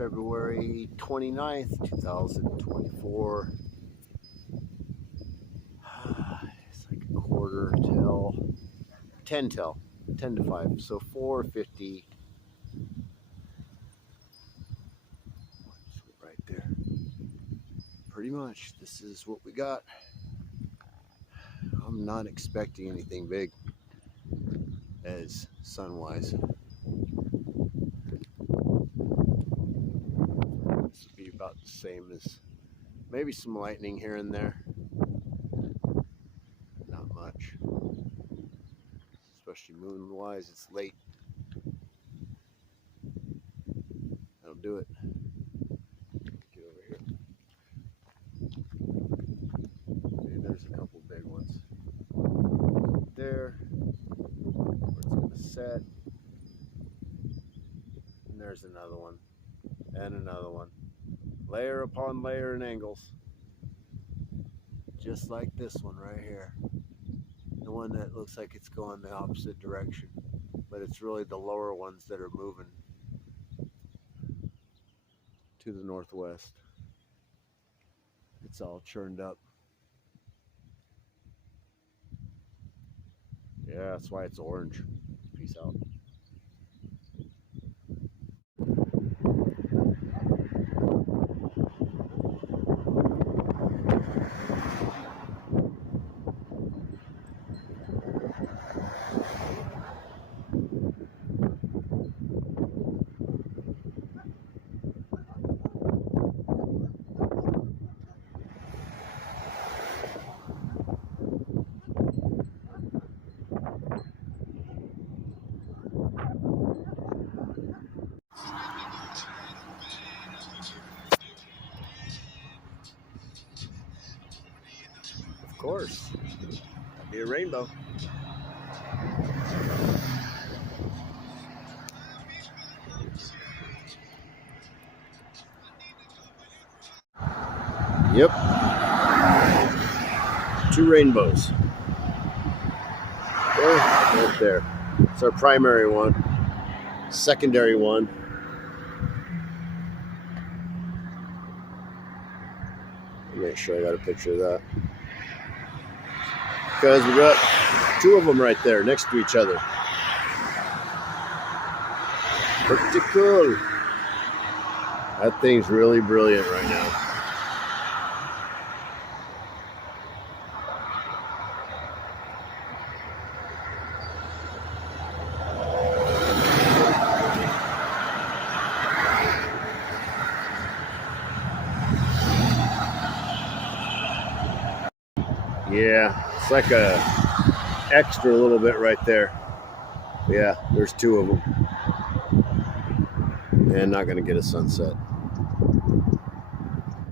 February 29th, 2024. It's like a quarter till 10 till 10 to 5, so 4:50 right there. Pretty much this is what we got. I'm not expecting anything big as sun-wise. This will be about the same as maybe some lightning here and there. Not much. Especially moon-wise, it's late. That'll do it. Get over here. Okay, there's a couple big ones. There, where it's going to set. And there's another one. And another one. Layer upon layer in angles. Just like this one right here. The one that looks like it's going the opposite direction. But it's really the lower ones that are moving to the northwest. It's all churned up. Yeah, that's why it's orange. Peace out. Of course, that'd be a rainbow. Yep. 2 rainbows. There, right there. It's our primary one. Secondary one. Make sure I got a picture of that. Because we got 2 of them right there next to each other. Pretty cool. That thing's really brilliant right now. Yeah, it's like a extra little bit right there. Yeah, there's 2 of them. And not going to get a sunset.